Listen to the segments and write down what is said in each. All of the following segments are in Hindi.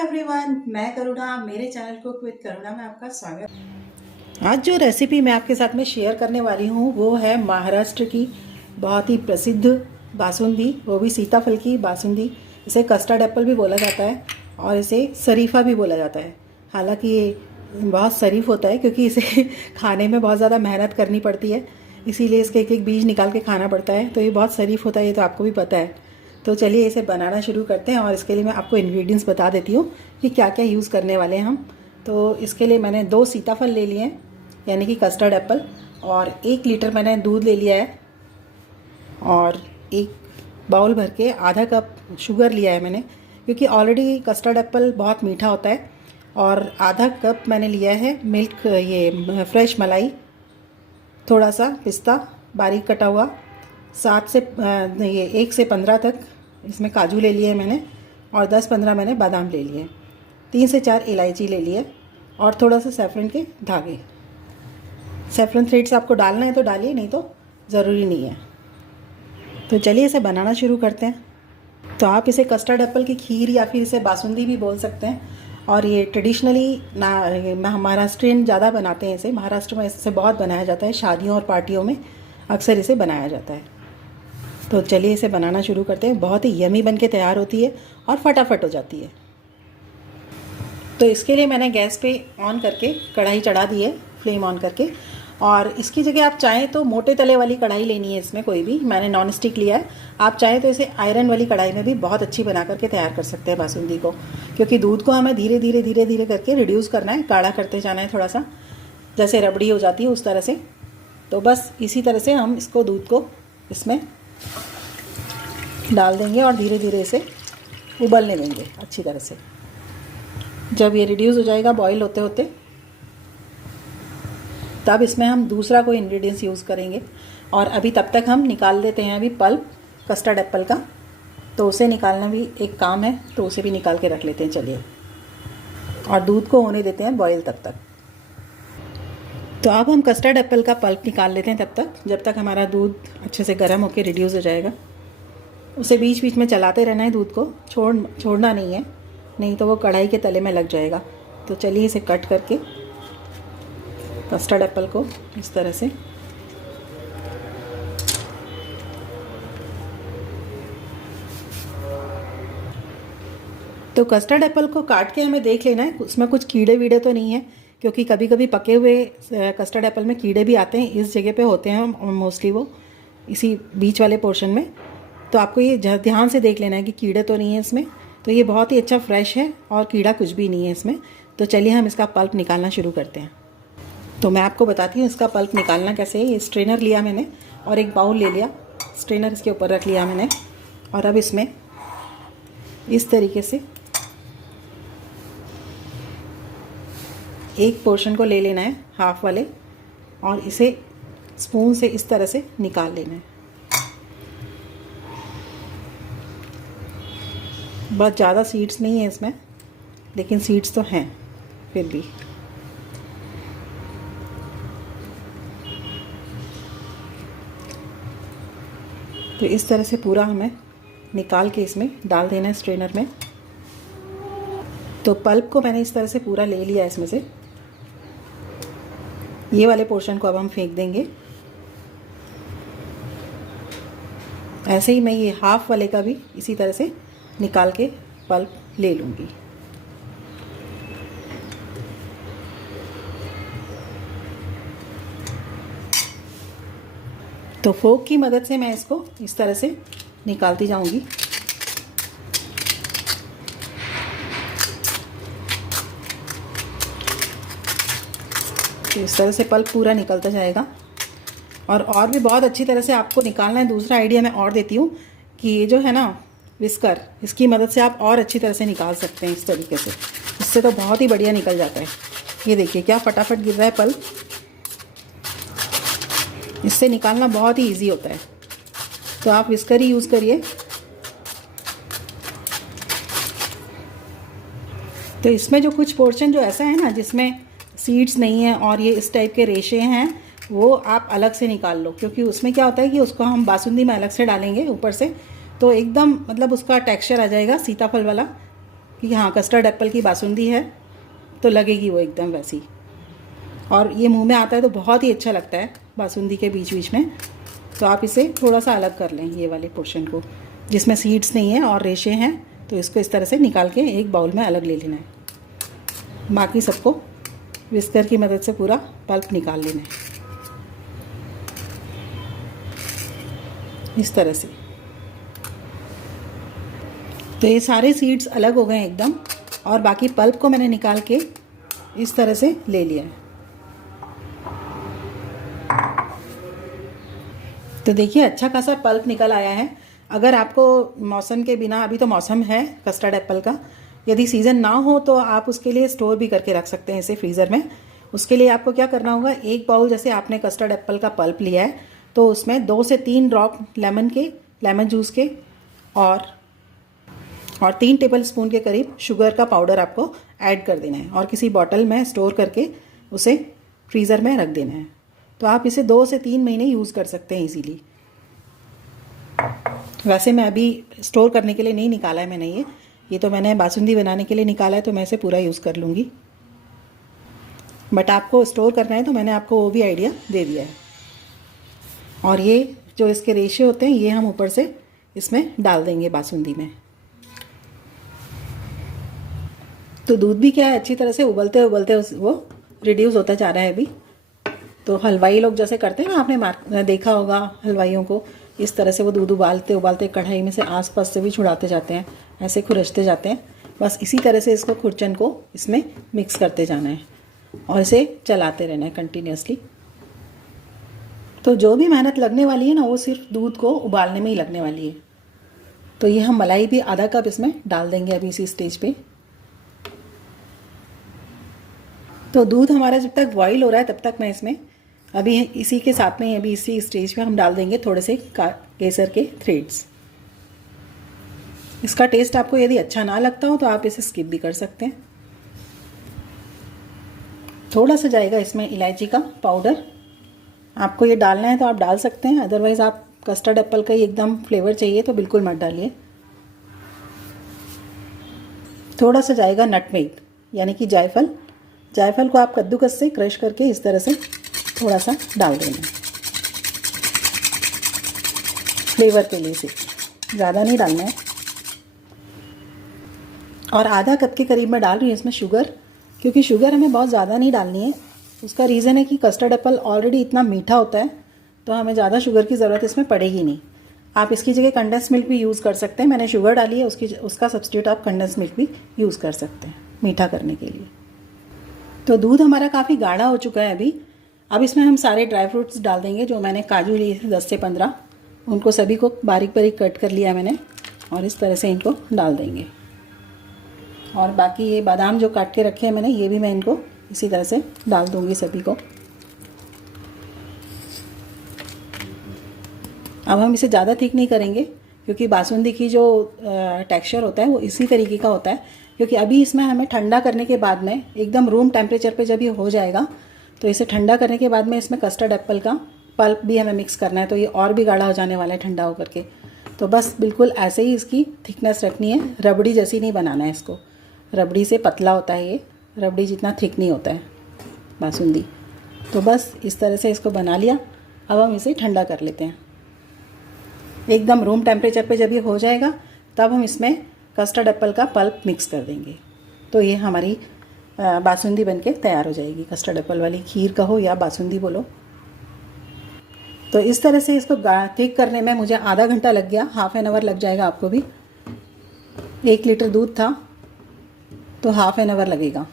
एवरीवन, मैं करुणा, मेरे चैनल कुक विद करुणा में आपका स्वागत। आज जो रेसिपी मैं आपके साथ में शेयर करने वाली हूँ वो है महाराष्ट्र की बहुत ही प्रसिद्ध बासुंदी, वो भी सीताफल की बासुंदी। इसे कस्टर्ड एप्पल भी बोला जाता है और इसे शरीफा भी बोला जाता है। हालांकि ये बहुत शरीफ होता है क्योंकि इसे खाने में बहुत ज़्यादा मेहनत करनी पड़ती है, इसीलिए इसके एक एक बीज निकाल के खाना पड़ता है। तो ये बहुत शरीफ होता है, ये तो आपको भी पता है। तो चलिए इसे बनाना शुरू करते हैं और इसके लिए मैं आपको इंग्रेडिएंट्स बता देती हूँ कि क्या क्या यूज़ करने वाले हैं हम। तो इसके लिए मैंने 2 सीताफल ले लिए हैं, यानी कि कस्टर्ड एप्पल, और 1 लीटर मैंने दूध ले लिया है, और 1 बाउल भर के आधा कप शुगर लिया है मैंने, क्योंकि ऑलरेडी कस्टर्ड एप्पल बहुत मीठा होता है। और आधा कप मैंने लिया है मिल्क, ये फ्रेश मलाई, थोड़ा सा पिस्ता बारीक कटा हुआ, 1 से 15 तक इसमें काजू ले लिए मैंने, और 10-15 मैंने बादाम ले लिए, 3 से 4 इलायची ले लिए, और थोड़ा सा सैफरन के धागे। सैफरन थ्रेड्स आपको डालना है तो डालिए, नहीं तो ज़रूरी नहीं है। तो चलिए इसे बनाना शुरू करते हैं। तो आप इसे कस्टर्ड एप्पल की खीर या फिर इसे बासुंदी भी बोल सकते हैं। और ये ट्रेडिशनली महाराष्ट्रियन ज़्यादा बनाते हैं इसे। महाराष्ट्र में इसे बहुत बनाया जाता है, शादियों और पार्टियों में अक्सर इसे बनाया जाता है। तो चलिए इसे बनाना शुरू करते हैं। बहुत ही यमी बन के तैयार होती है और फटाफट हो जाती है। तो इसके लिए मैंने गैस पे ऑन करके कढ़ाई चढ़ा दी है, फ्लेम ऑन करके। और इसकी जगह आप चाहें तो मोटे तले वाली कढ़ाई लेनी है इसमें, कोई भी। मैंने नॉन स्टिक लिया है। आप चाहें तो इसे आयरन वाली कढ़ाई में भी बहुत अच्छी बना करके तैयार कर सकते हैं बासुंदी को, क्योंकि दूध को हमें धीरे धीरे करके रिड्यूस करना है, गाढ़ा करते जाना है थोड़ा सा, जैसे रबड़ी हो जाती है उस तरह से। तो बस इसी तरह से हम इसको दूध को इसमें डाल देंगे और धीरे धीरे इसे उबलने देंगे अच्छी तरह से। जब ये रिड्यूस हो जाएगा बॉईल होते होते, तब इसमें हम दूसरा कोई इंग्रेडिएंट्स यूज़ करेंगे। और अभी तब तक हम निकाल देते हैं अभी पल्प कस्टर्ड एप्पल का, तो उसे निकालना भी एक काम है, तो उसे भी निकाल के रख लेते हैं। चलिए, और दूध को होने देते हैं बॉईल तब तक। तो अब हम कस्टर्ड एप्पल का पल्प निकाल लेते हैं तब तक, जब तक हमारा दूध अच्छे से गर्म होकर रिड्यूस हो जाएगा। उसे बीच बीच में चलाते रहना है, दूध को छोड़ना नहीं है, नहीं तो वो कढ़ाई के तले में लग जाएगा। तो चलिए इसे कट करके कस्टर्ड एप्पल को इस तरह से तो कस्टर्ड एप्पल को काट के हमें देख लेना है उसमें कुछ कीड़े वीड़े तो नहीं है, क्योंकि कभी कभी पके हुए कस्टर्ड एप्पल में कीड़े भी आते हैं। इस जगह पे होते हैं मोस्टली, वो इसी बीच वाले पोर्शन में। तो आपको ये ध्यान से देख लेना है कि कीड़े तो नहीं है इसमें। तो ये बहुत ही अच्छा फ्रेश है और कीड़ा कुछ भी नहीं है इसमें। तो चलिए हम इसका पल्प निकालना शुरू करते हैं। तो मैं आपको बताती हूँ इसका पल्प निकालना कैसे है। ये स्ट्रेनर लिया मैंने और एक बाउल ले लिया, स्ट्रेनर इसके ऊपर रख लिया मैंने। और अब इसमें इस तरीके से एक पोर्शन को ले लेना है, हाफ वाले, और इसे स्पून से इस तरह से निकाल लेना है। बहुत ज़्यादा सीड्स नहीं है इसमें, लेकिन सीड्स तो हैं फिर भी। तो इस तरह से पूरा हमें निकाल के इसमें डाल देना है स्ट्रेनर में। तो पल्प को मैंने इस तरह से पूरा ले लिया इसमें से। ये वाले पोर्शन को अब हम फेंक देंगे। ऐसे ही मैं ये हाफ वाले का भी इसी तरह से निकाल के पल्प ले लूँगी। तो फोक की मदद से मैं इसको इस तरह से निकालती जाऊंगी। तो इस तरह से पल्प पूरा निकलता जाएगा। और भी बहुत अच्छी तरह से आपको निकालना है। दूसरा आइडिया मैं और देती हूँ कि ये जो है ना विस्कर, इसकी मदद से आप और अच्छी तरह से निकाल सकते हैं इस तरीके से। इससे तो बहुत ही बढ़िया निकल जाता है। ये देखिए क्या फटाफट गिर रहा है पल्प। इससे निकालना बहुत ही इजी होता है, तो आप विस्कर ही यूज़ करिए। तो इसमें जो कुछ पोर्शन जो ऐसा है ना जिसमें सीड्स नहीं है और ये इस टाइप के रेशे हैं, वो आप अलग से निकाल लो, क्योंकि उसमें क्या होता है कि उसको हम बासुंदी में अलग से डालेंगे ऊपर से, तो एकदम मतलब उसका टेक्सचर आ जाएगा सीताफल वाला, कि हाँ कस्टर्ड एप्पल की बासुंदी है, तो लगेगी वो एकदम वैसी। और ये मुंह में आता है तो बहुत ही अच्छा लगता है बासुंदी के बीच बीच में। तो आप इसे थोड़ा सा अलग कर लें, ये वाले पोर्शन को जिसमें सीड्स नहीं है और रेशे हैं, तो इसको इस तरह से निकाल के एक बाउल में अलग ले लेना है। बाकी सबको विस्कर की मदद से पूरा पल्प निकाल लेना है इस तरह से। तो ये सारे सीड्स अलग हो गए एकदम, और बाकी पल्प को मैंने निकाल के इस तरह से ले लिया है। तो देखिए अच्छा खासा पल्प निकल आया है। अगर आपको मौसम के बिना, अभी तो मौसम है कस्टर्ड एप्पल का, यदि सीज़न ना हो तो आप उसके लिए स्टोर भी करके रख सकते हैं इसे फ्रीज़र में। उसके लिए आपको क्या करना होगा, एक बाउल जैसे आपने कस्टर्ड एप्पल का पल्प लिया है तो उसमें 2 से 3 ड्रॉप लेमन जूस के और 3 टेबलस्पून के करीब शुगर का पाउडर आपको ऐड कर देना है और किसी बॉटल में स्टोर करके उसे फ्रीज़र में रख देना है। तो आप इसे 2 से 3 महीने यूज़ कर सकते हैं इजीली। वैसे मैं अभी स्टोर करने के लिए नहीं निकाला है मैंने ये तो मैंने बासुंदी बनाने के लिए निकाला है, तो मैं इसे पूरा यूज़ कर लूँगी। बट आपको स्टोर करना है तो मैंने आपको वो भी आइडिया दे दिया है। और ये जो इसके रेशे होते हैं ये हम ऊपर से इसमें डाल देंगे बासुंदी में। तो दूध भी क्या है, अच्छी तरह से उबलते उबलते वो रिड्यूस होता जा रहा है अभी। तो हलवाई लोग जैसे करते हैं ना, आपने देखा होगा हलवाइयों को, इस तरह से वो दूध उबालते उबालते कढ़ाई में से आसपास से भी छुड़ाते जाते हैं, ऐसे खुरचते जाते हैं। बस इसी तरह से इसको खुरचन को इसमें मिक्स करते जाना है और इसे चलाते रहना है कंटिन्यूसली। तो जो भी मेहनत लगने वाली है ना, वो सिर्फ दूध को उबालने में ही लगने वाली है। तो ये हम मलाई भी आधा कप इसमें डाल देंगे अभी इसी स्टेज पे। तो दूध हमारा जब तक बॉईल हो रहा है तब तक मैं इसमें अभी इसी के साथ में अभी इसी स्टेज पे हम डाल देंगे थोड़े से केसर के थ्रेड्स। इसका टेस्ट आपको यदि अच्छा ना लगता हो तो आप इसे स्किप भी कर सकते हैं। थोड़ा सा जाएगा इसमें इलायची का पाउडर, आपको ये डालना है तो आप डाल सकते हैं, अदरवाइज़ आप कस्टर्ड एप्पल का ही एकदम फ्लेवर चाहिए तो बिल्कुल मत डालिए। थोड़ा सा जाएगा नटमेग यानी कि जायफल। जायफल को आप कद्दूकस से क्रश करके इस तरह से थोड़ा सा डाल देना फ्लेवर के लिए, से ज़्यादा नहीं डालना है। और आधा कप के करीब मैं डाल रही हूँ इसमें शुगर, क्योंकि शुगर हमें बहुत ज़्यादा नहीं डालनी है। उसका रीज़न है कि कस्टर्ड एप्पल ऑलरेडी इतना मीठा होता है तो हमें ज़्यादा शुगर की ज़रूरत इसमें पड़ेगी नहीं। आप इसकी जगह कंडेंस मिल्क भी यूज़ कर सकते हैं। मैंने शुगर डाली है, उसका सब्स्टिट्यूट आप कंडेंस मिल्क भी यूज़ कर सकते हैं मीठा करने के लिए। तो दूध हमारा काफ़ी गाढ़ा हो चुका है अभी। अब इसमें हम सारे ड्राई फ्रूट्स डाल देंगे। जो मैंने काजू लिए थे 10 से 15, उनको सभी को बारीक बारीक कट कर लिया मैंने और इस तरह से इनको डाल देंगे। और बाकी ये बादाम जो काट के रखे हैं मैंने, ये भी मैं इनको इसी तरह से डाल दूँगी सभी को। अब हम इसे ज़्यादा थिक नहीं करेंगे क्योंकि बासुंदी की जो टेक्सचर होता है वो इसी तरीके का होता है। क्योंकि अभी इसमें हमें ठंडा करने के बाद में एकदम रूम टेम्परेचर पे जब ये हो जाएगा तो इसे ठंडा करने के बाद में इसमें कस्टर्ड एप्पल का पल्प भी हमें मिक्स करना है, तो ये और भी गाढ़ा हो जाने वाला है ठंडा होकर के। तो बस बिल्कुल ऐसे ही इसकी थिकनेस रखनी है, रबड़ी जैसी नहीं बनाना है इसको। रबड़ी से पतला होता है ये, रबड़ी जितना थिक नहीं होता है बासुंदी। तो बस इस तरह से इसको बना लिया। अब हम इसे ठंडा कर लेते हैं। एकदम रूम टेम्परेचर पे जब ये हो जाएगा तब हम इसमें कस्टर्ड एप्पल का पल्प मिक्स कर देंगे। तो ये हमारी बासुंदी बनके तैयार हो जाएगी। कस्टर्ड एप्पल वाली खीर कहो या बासुंदी बोलो। तो इस तरह से इसको थिक करने में मुझे आधा घंटा लग गया, हाफ एन आवर लग जाएगा आपको भी। 1 लीटर दूध था तो हाफ एन आवर लगेगा।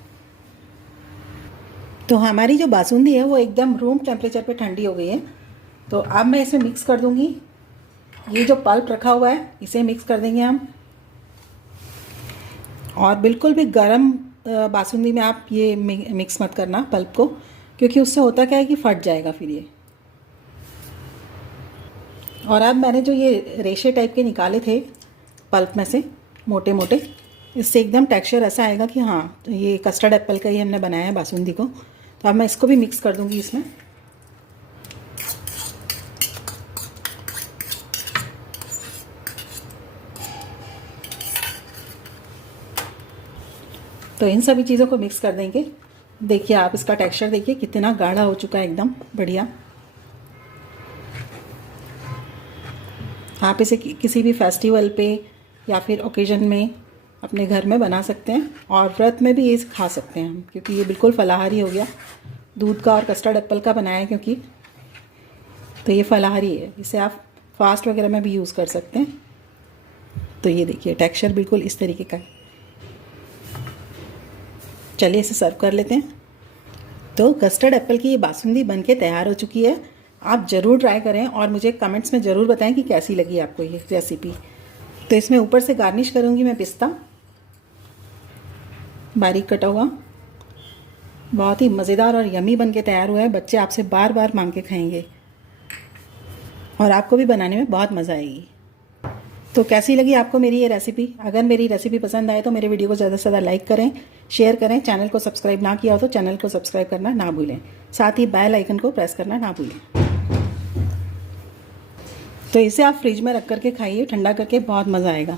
तो हमारी जो बासुंदी है वो एकदम रूम टेम्परेचर पे ठंडी हो गई है। तो अब मैं इसमें मिक्स कर दूंगी। ये जो पल्प रखा हुआ है इसे मिक्स कर देंगे हम। और बिल्कुल भी गरम बासुंदी में आप ये मिक्स मत करना पल्प को, क्योंकि उससे होता क्या है कि फट जाएगा फिर ये। और अब मैंने जो ये रेशे टाइप के निकाले थे पल्प में से मोटे मोटे, इससे एकदम टेक्सचर ऐसा आएगा कि हाँ ये कस्टर्ड एप्पल का ही हमने बनाया है बासुंदी को। तो अब मैं इसको भी मिक्स कर दूंगी इसमें। तो इन सभी चीज़ों को मिक्स कर देंगे। देखिए आप इसका टेक्सचर देखिए कितना गाढ़ा हो चुका है, एकदम बढ़िया। आप इसे किसी भी फेस्टिवल पे या फिर ओकेजन में अपने घर में बना सकते हैं, और व्रत में भी ये खा सकते हैं हम, क्योंकि ये बिल्कुल फलाहारी हो गया। दूध का और कस्टर्ड एप्पल का बनाया है क्योंकि, तो ये फलाहारी है। इसे आप फास्ट वगैरह में भी यूज़ कर सकते हैं। तो ये देखिए टेक्सचर बिल्कुल इस तरीके का है। चलिए इसे सर्व कर लेते हैं। तो कस्टर्ड एप्पल की ये बासुंदी बनके तैयार हो चुकी है। आप ज़रूर ट्राई करें और मुझे कमेंट्स में ज़रूर बताएं कि कैसी लगी आपको ये रेसिपी। तो इसमें ऊपर से गार्निश करूँगी मैं पिस्ता, बारीक कटा हुआ। बहुत ही मज़ेदार और यमी बन के तैयार हुआ है। बच्चे आपसे बार बार मांग के खाएंगे और आपको भी बनाने में बहुत मज़ा आएगी। तो कैसी लगी आपको मेरी ये रेसिपी? अगर मेरी रेसिपी पसंद आए तो मेरे वीडियो को ज़्यादा से ज़्यादा लाइक करें, शेयर करें। चैनल को सब्सक्राइब ना किया हो तो चैनल को सब्सक्राइब करना ना भूलें। साथ ही बेल आइकन को प्रेस करना ना भूलें। तो इसे आप फ्रिज में रख करके खाइए, ठंडा करके, बहुत मज़ा आएगा।